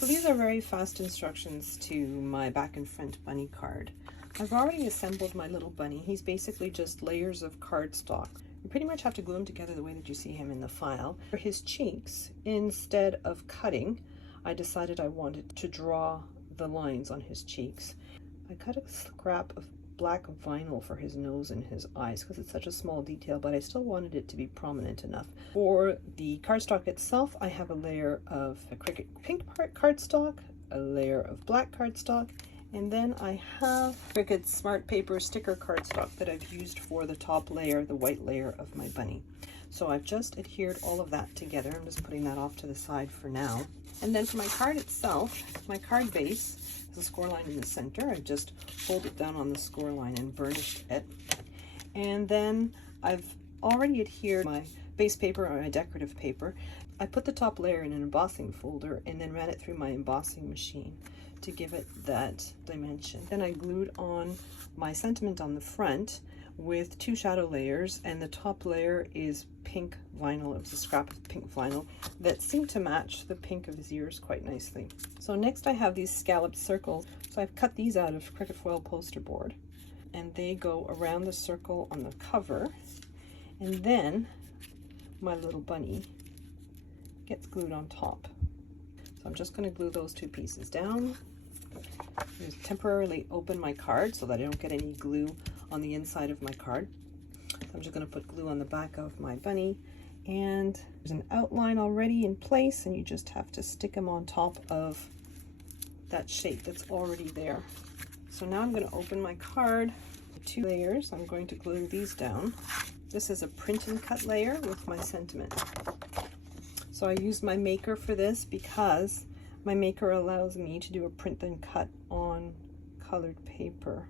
So these are very fast instructions to my back and front bunny card. I've already assembled my little bunny. He's basically just layers of cardstock. You pretty much have to glue him together the way that you see him in the file. For his cheeks, instead of cutting, I decided I wanted to draw the lines on his cheeks. I cut a scrap of black vinyl for his nose and his eyes because it's such a small detail, but I still wanted it to be prominent enough. For the cardstock itself, I have a layer of Cricut pink cardstock, a layer of black cardstock, and then I have Cricut Smart Paper sticker cardstock that I've used for the top layer, the white layer of my bunny. So I've just adhered all of that together. I'm just putting that off to the side for now. And then for my card itself, my card base has a score line in the center. I've just folded down on the score line and burnished it. And then I've already adhered my base paper or my decorative paper. I put the top layer in an embossing folder and then ran it through my embossing machine to give it that dimension. Then I glued on my sentiment on the front with 2 shadow layers, and the top layer is pink vinyl. It was a scrap of pink vinyl that seemed to match the pink of his ears quite nicely. So next I have these scalloped circles. So I've cut these out of Cricut foil poster board, and they go around the circle on the cover, and then my little bunny gets glued on top. So I'm just going to glue those 2 pieces down. Just temporarily open my card so that I don't get any glue on the inside of my card. So I'm just going to put glue on the back of my bunny, and there's an outline already in place, and you just have to stick them on top of that shape that's already there. So now I'm going to open my card, 2 layers. I'm going to glue these down. This is a print and cut layer with my sentiment. So I used my maker for this because my maker allows me to do a print and cut on colored paper.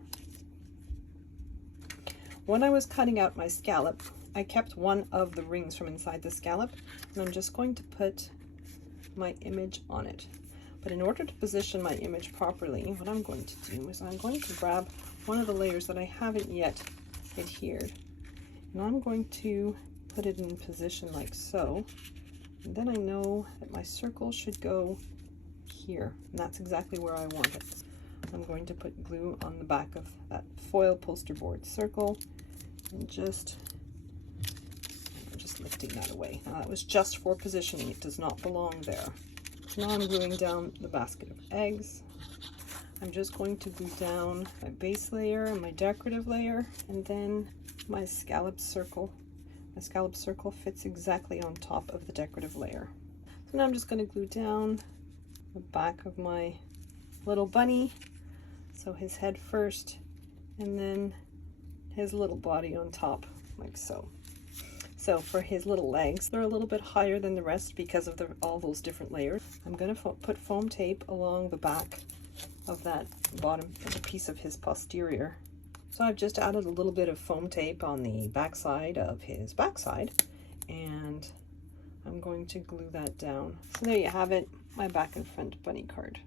When I was cutting out my scallop, I kept one of the rings from inside the scallop, and I'm just going to put my image on it. But in order to position my image properly, what I'm going to do is I'm going to grab one of the layers that I haven't yet adhered, and I'm going to put it in position like so. And then I know that my circle should go here, and that's exactly where I want it. I'm going to put glue on the back of that foil poster board circle, and I'm just lifting that away. Now that was just for positioning, it does not belong there. Now I'm gluing down the basket of eggs. I'm just going to glue down my base layer and my decorative layer, and then my scallop circle. My scallop circle fits exactly on top of the decorative layer. So now I'm just going to glue down the back of my little bunny. So his head first, and then his little body on top, like so. So for his little legs, they're a little bit higher than the rest because of all those different layers. I'm going to put foam tape along the back of that bottom of the piece of his posterior. So I've just added a little bit of foam tape on the backside of his backside, and I'm going to glue that down. So there you have it, my back and front bunny card.